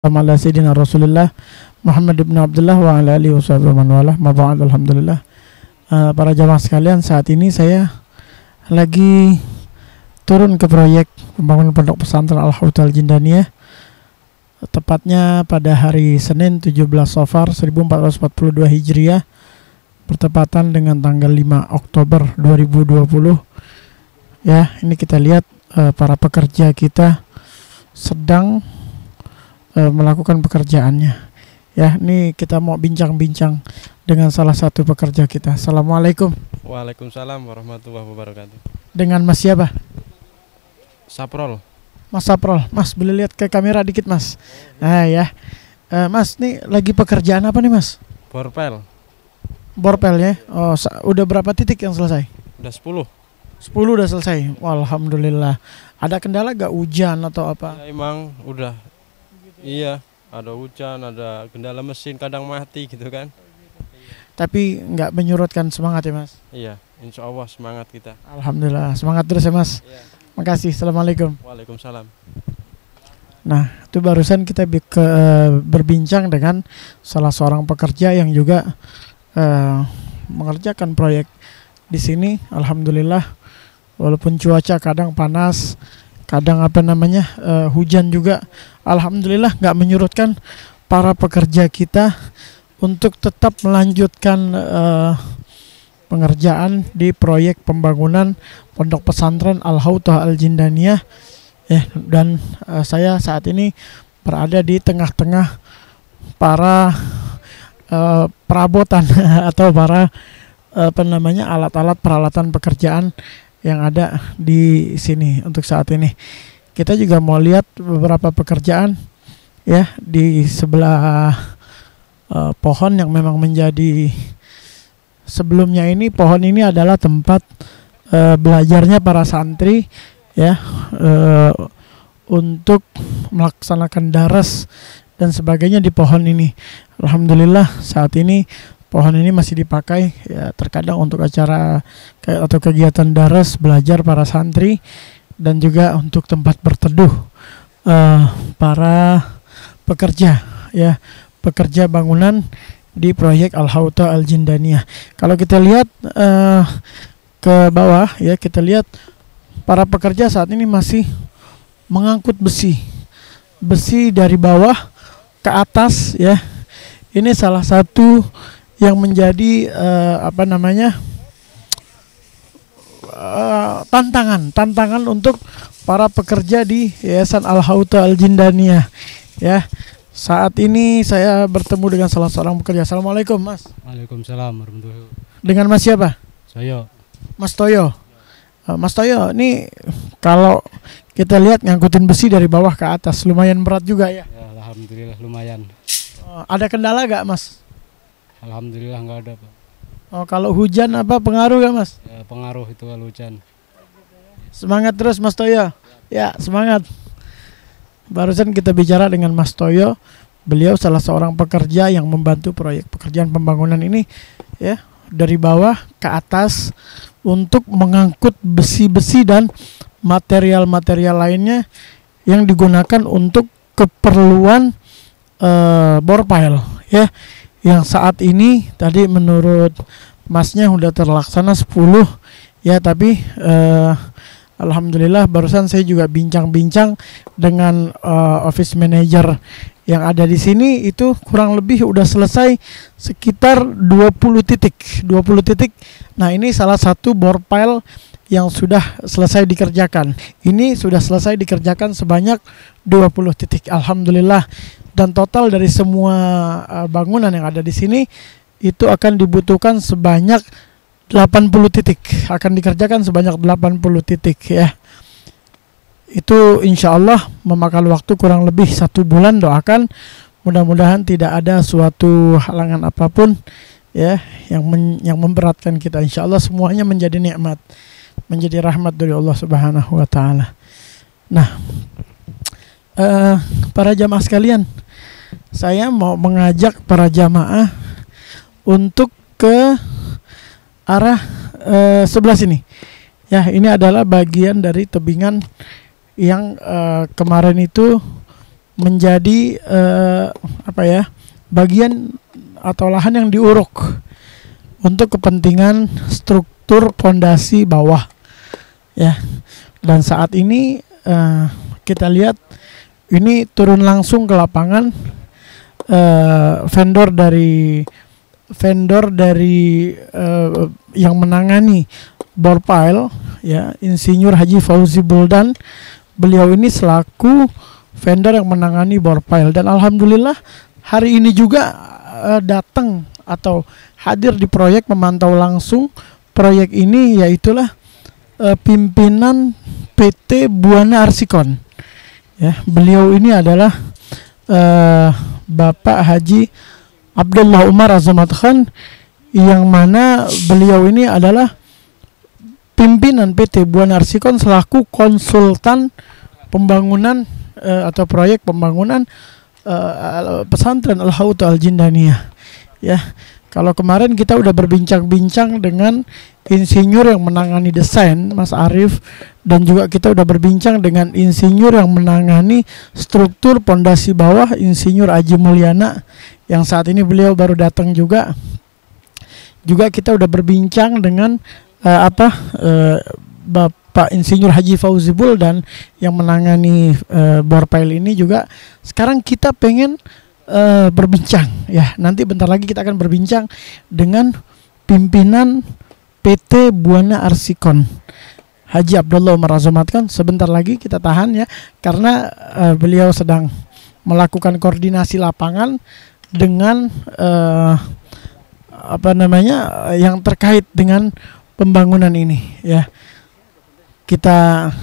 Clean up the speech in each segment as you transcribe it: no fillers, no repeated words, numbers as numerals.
Ala Sayyidina Rasulullah Muhammad ibn Abdullah wa ala alihi wa sahbihi man walah. Maba'ad, alhamdulillah. Para jamaah sekalian, saat ini saya lagi turun ke proyek pembangunan pondok pesantren Al-Hauta Al-Jindaniyah, tepatnya pada hari Senin 17 Safar 1442 Hijriah, bertepatan dengan tanggal 5 Oktober 2020. Ya, ini kita lihat para pekerja kita sedang melakukan pekerjaannya. Ya, ini kita mau bincang-bincang dengan salah satu pekerja kita. Assalamualaikum. Waalaikumsalam warahmatullahi wabarakatuh. Dengan Mas siapa? Saprol. Mas Saprol. Mas, boleh lihat ke kamera dikit, Mas? Nah, ya. Mas, nih lagi pekerjaan apa nih, Mas? Borpel. Borpel ya. Oh, udah berapa titik yang selesai? Udah 10. 10 udah selesai. Alhamdulillah. Ada kendala gak, hujan atau apa? Ya, emang udah. Iya, ada hujan, ada kendala mesin kadang mati gitu kan. Tapi nggak menyurutkan semangat ya, Mas? Iya, insya Allah semangat kita. Alhamdulillah, semangat terus ya, Mas. Iya. Makasih. Assalamualaikum. Waalaikumsalam. Nah, itu barusan kita berbincang dengan salah seorang pekerja yang juga mengerjakan proyek di sini. Alhamdulillah, walaupun cuaca kadang panas, kadang hujan juga, alhamdulillah nggak menyurutkan para pekerja kita untuk tetap melanjutkan pengerjaan di proyek pembangunan pondok pesantren Al-Hauta Al-Jindaniyah. Dan saya saat ini berada di tengah-tengah para perabotan atau para alat-alat peralatan pekerjaan yang ada di sini untuk saat ini. Kita juga mau lihat beberapa pekerjaan ya di sebelah pohon yang memang menjadi, sebelumnya ini pohon ini adalah tempat belajarnya para santri ya, untuk melaksanakan daras dan sebagainya di pohon ini. Alhamdulillah saat ini pohon ini masih dipakai ya, terkadang untuk acara atau kegiatan daras belajar para santri, dan juga untuk tempat berteduh para pekerja ya, pekerja bangunan di proyek Al-Hauta Al-Jindaniyah. Kalau kita lihat ke bawah ya, kita lihat para pekerja saat ini masih mengangkut besi dari bawah ke atas ya. Ini salah satu yang menjadi tantangan untuk para pekerja di Yayasan Al-Hauta Al-Jindaniyah ya. Saat ini saya bertemu dengan salah seorang pekerja. Assalamualaikum, Mas. Waalaikumsalam warahmatullahi wabarakatuh. Dengan Mas siapa? Saya. Mas Toyo. Mas Toyo, ini kalau kita lihat ngangkutin besi dari bawah ke atas lumayan berat juga ya? Ya, alhamdulillah lumayan. Ada kendala gak, Mas? Alhamdulillah nggak ada, Pak. Oh, kalau hujan apa pengaruh gak, Mas? Ya, pengaruh itu kalau hujan. Semangat terus, Mas Toyo. Ya, semangat. Barusan kita bicara dengan Mas Toyo. Beliau salah seorang pekerja yang membantu proyek pekerjaan pembangunan ini ya, dari bawah ke atas untuk mengangkut besi-besi dan material-material lainnya yang digunakan untuk keperluan bor pile ya, yang saat ini tadi menurut Masnya udah terlaksana 10 ya, tapi alhamdulillah barusan saya juga bincang-bincang dengan office manager yang ada di sini, itu kurang lebih udah selesai sekitar 20 titik. Nah, ini salah satu bor pile yang sudah selesai dikerjakan. Ini sudah selesai dikerjakan sebanyak 20 titik. Alhamdulillah. Dan total dari semua bangunan yang ada di sini itu akan dibutuhkan sebanyak 80 titik. Akan dikerjakan sebanyak 80 titik ya. Itu insya Allah memakan waktu kurang lebih 1 bulan. Doakan mudah-mudahan tidak ada suatu halangan apapun ya yang memberatkan kita. Insya Allah semuanya menjadi nikmat, menjadi rahmat dari Allah Subhanahu wa Ta'ala. Nah, para jamaah sekalian, saya mau mengajak para jamaah untuk ke arah sebelah sini. Ya, ini adalah bagian dari tebingan yang kemarin itu menjadi bagian atau lahan yang diuruk untuk kepentingan struktur pondasi bawah, ya. Dan saat ini kita lihat ini turun langsung ke lapangan vendor dari yang menangani bore pile, ya, Insinyur Haji Fauzi Buldan. Beliau ini selaku vendor yang menangani bore pile, dan alhamdulillah hari ini juga datang atau hadir di proyek, memantau langsung proyek ini, yaitulah pimpinan PT Buana Arsikon. Ya, beliau ini adalah Bapak Haji Abdullah Umar Azamat Khan, yang mana beliau ini adalah pimpinan PT Buana Arsikon selaku konsultan pembangunan atau proyek pembangunan pesantren Al-Hauta Al-Jindaniyah. Ya, kalau kemarin kita udah berbincang-bincang dengan insinyur yang menangani desain, Mas Arif, dan juga kita udah berbincang dengan insinyur yang menangani struktur pondasi bawah, Insinyur Aji Mulyana, yang saat ini beliau baru datang juga. Juga kita udah berbincang dengan Bapak Insinyur Haji Fauzi Buldan yang menangani bore pile ini juga. Sekarang kita pengen berbincang, ya, nanti bentar lagi kita akan berbincang dengan pimpinan PT Buana Arsikon, Haji Abdullah Umar Azamat Khan. Sebentar lagi kita tahan, ya, karena beliau sedang melakukan koordinasi lapangan dengan yang terkait dengan pembangunan ini, ya. Kita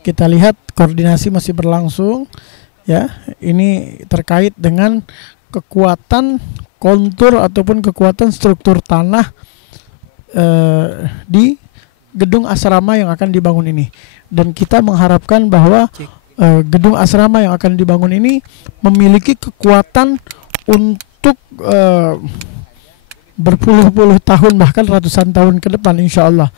kita lihat koordinasi masih berlangsung, ya. Ini terkait dengan kekuatan kontur ataupun kekuatan struktur tanah di gedung asrama yang akan dibangun ini, dan kita mengharapkan bahwa gedung asrama yang akan dibangun ini memiliki kekuatan untuk berpuluh-puluh tahun, bahkan ratusan tahun ke depan, insya Allah,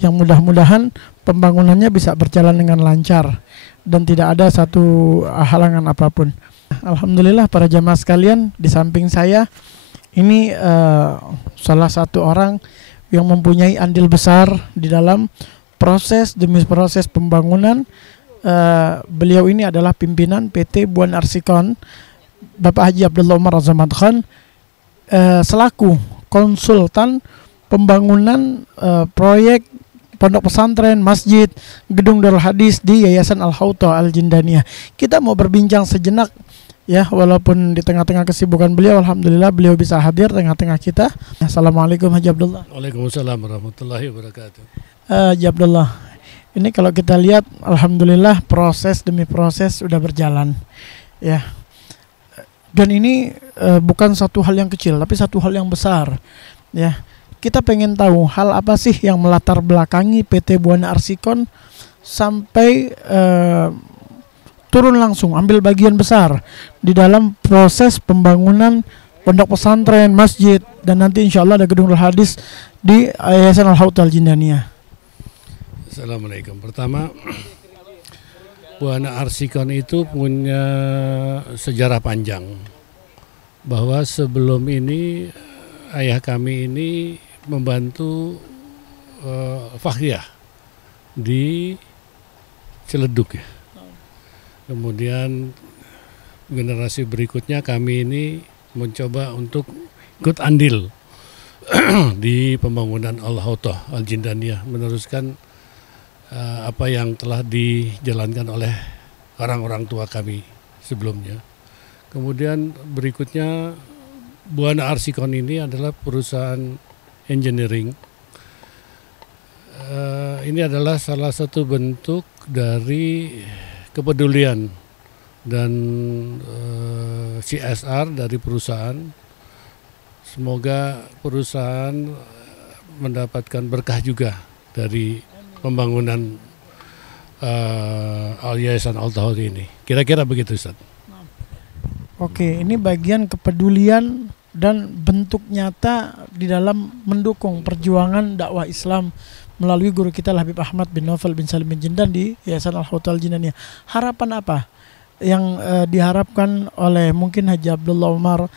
yang mudah-mudahan pembangunannya bisa berjalan dengan lancar dan tidak ada satu halangan apapun. Alhamdulillah para jamaah sekalian, di samping saya ini salah satu orang yang mempunyai andil besar di dalam proses demi proses pembangunan. Beliau ini adalah pimpinan PT Buana Arsikon, Bapak Haji Abdullah Umar Azamat Khan, selaku konsultan pembangunan proyek pondok pesantren, masjid, gedung Darul Hadis di Yayasan Al-Hauta Al-Jindaniyah. Kita mau berbincang sejenak, ya, walaupun di tengah-tengah kesibukan beliau, alhamdulillah beliau bisa hadir tengah-tengah kita. Assalamualaikum Haji Abdullah. Waalaikumsalam warahmatullahi wabarakatuh. Haji Abdullah, ini kalau kita lihat, alhamdulillah proses demi proses sudah berjalan, ya. Dan ini bukan satu hal yang kecil, tapi satu hal yang besar, ya. Kita pengen tahu hal apa sih yang melatar belakangi PT Buana Arsikon sampai turun langsung ambil bagian besar di dalam proses pembangunan pondok pesantren, masjid, dan nanti insya Allah ada gedung hadis di Yayasan Al-Hauta Al-Jindaniyah. Assalamualaikum. Pertama, Buana Arsikon itu punya sejarah panjang, bahwa sebelum ini ayah kami ini membantu Fakhriyah di Ciledug, ya. Kemudian generasi berikutnya kami ini mencoba untuk ikut andil di pembangunan Al-Hauta Al-Jindaniyah, meneruskan apa yang telah dijalankan oleh orang-orang tua kami sebelumnya. Kemudian berikutnya Buana Arsikon ini adalah perusahaan engineering. Ini adalah salah satu bentuk dari kepedulian dan CSR dari perusahaan. Semoga perusahaan mendapatkan berkah juga dari pembangunan Yayasan Al-Hauta ini. Kira-kira begitu, Ustaz. Oke, ini bagian kepedulian dan bentuk nyata di dalam mendukung perjuangan dakwah Islam melalui guru kita Habib Ahmad bin Naufal bin Salim bin Jindan di Yayasan Al-Hauta Al-Jindaniyah. Harapan apa yang diharapkan oleh mungkin Haji Abdullah Umar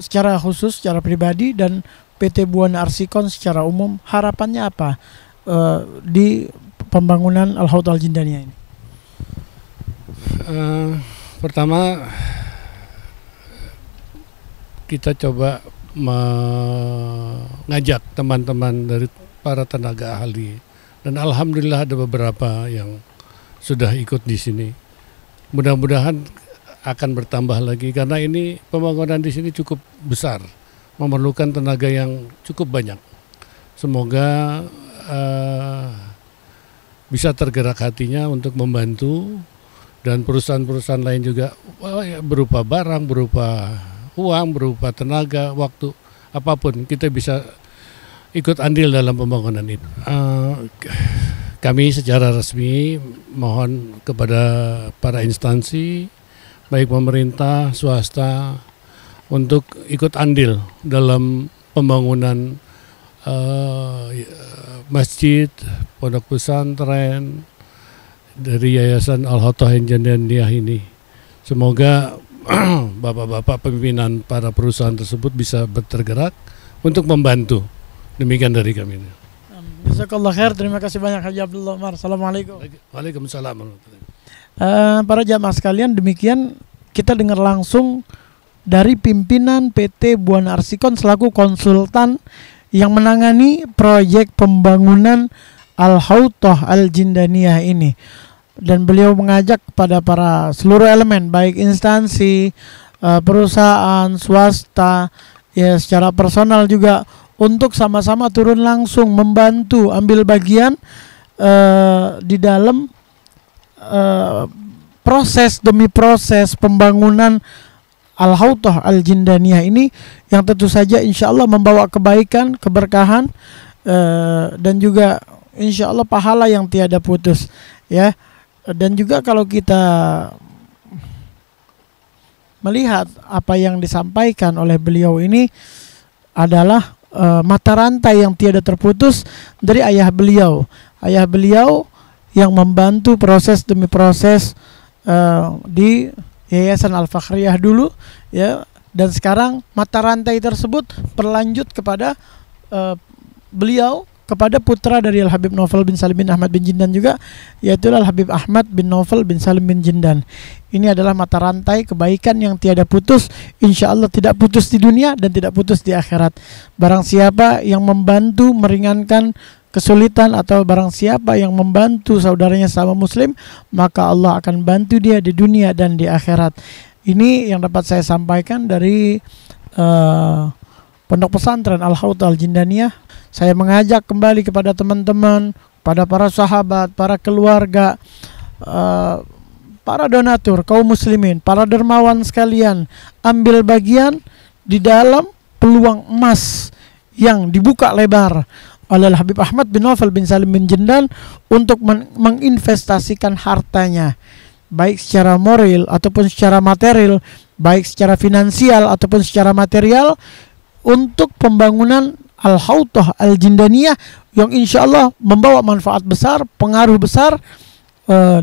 secara khusus, secara pribadi, dan PT Buana Arsikon secara umum, harapannya apa di pembangunan Al-Haud Al-Jindaniyah ini? Pertama, kita coba mengajak teman-teman dari para tenaga ahli, dan alhamdulillah ada beberapa yang sudah ikut di sini. Mudah-mudahan akan bertambah lagi karena ini pembangunan di sini cukup besar, memerlukan tenaga yang cukup banyak. Semoga bisa tergerak hatinya untuk membantu, dan perusahaan-perusahaan lain juga berupa barang, berupa uang, berupa tenaga, waktu, apapun kita bisa ikut andil dalam pembangunan itu. Kami secara resmi mohon kepada para instansi, baik pemerintah, swasta, untuk ikut andil dalam pembangunan masjid, pondok pesantren dari Yayasan Al-Haud Al-Jindaniyah ini. Semoga bapak-bapak pimpinan para perusahaan tersebut bisa bergerak untuk membantu. Demikian dari kami. Jazakallah khair, terima kasih banyak Haji Abdullah Umar. Assalamualaikum. Waalaikumsalam. Para jamaah sekalian, demikian kita dengar langsung dari pimpinan PT Buana Arsikon selaku konsultan yang menangani proyek pembangunan Al-Haud Al-Jindaniyah ini. Dan beliau mengajak kepada para seluruh elemen, baik instansi, perusahaan, swasta, ya secara personal juga, untuk sama-sama turun langsung membantu, ambil bagian di dalam proses demi proses pembangunan Al-Haud Al-Jindaniyah ini, yang tentu saja insya Allah membawa kebaikan, keberkahan, dan juga insya Allah pahala yang tiada putus, ya. Dan juga kalau kita melihat apa yang disampaikan oleh beliau ini adalah mata rantai yang tiada terputus dari ayah beliau yang membantu proses demi proses di Yayasan Al-Fakhriyah dulu, ya, dan sekarang mata rantai tersebut berlanjut kepada beliau, kepada putra dari Al-Habib Naufal bin Salim bin Ahmad bin Jindan juga, yaitu Al-Habib Ahmad bin Naufal bin Salim bin Jindan. Ini adalah mata rantai kebaikan yang tiada putus, insya Allah tidak putus di dunia dan tidak putus di akhirat. Barang siapa yang membantu meringankan kesulitan, atau barang siapa yang membantu saudaranya sama muslim, maka Allah akan bantu dia di dunia dan di akhirat. Ini yang dapat saya sampaikan dari Pondok Pesantren Al-Haud Al-Jindaniyah. Saya mengajak kembali kepada teman-teman, pada para sahabat, para keluarga, para donatur, kaum muslimin, para dermawan sekalian, ambil bagian di dalam peluang emas yang dibuka lebar oleh Habib Ahmad bin Naufal bin Salim bin Jindan untuk menginvestasikan hartanya, baik secara moral ataupun secara material, baik secara finansial ataupun secara material, untuk pembangunan Al-Haud Al-Jindaniyah yang insya Allah membawa manfaat besar, pengaruh besar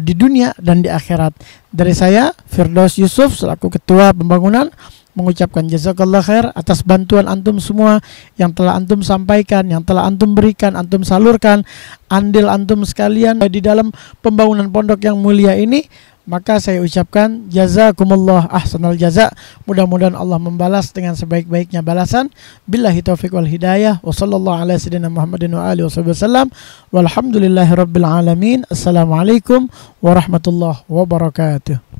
di dunia dan di akhirat. Dari saya, Firdaus Yusuf selaku Ketua Pembangunan, mengucapkan jazakallah khair atas bantuan antum semua yang telah antum sampaikan, yang telah antum berikan, antum salurkan, andil antum sekalian di dalam pembangunan pondok yang mulia ini. Maka saya ucapkan jazakumullah ahsanal jaza. Mudah-mudahan Allah membalas dengan sebaik-baiknya balasan. Billahi taufiq wal hidayah. Wa sallallahu ala sayyidina Muhammadin wa alihi wasallam. Walhamdulillahi rabbil alamin. Assalamualaikum warahmatullahi wabarakatuh.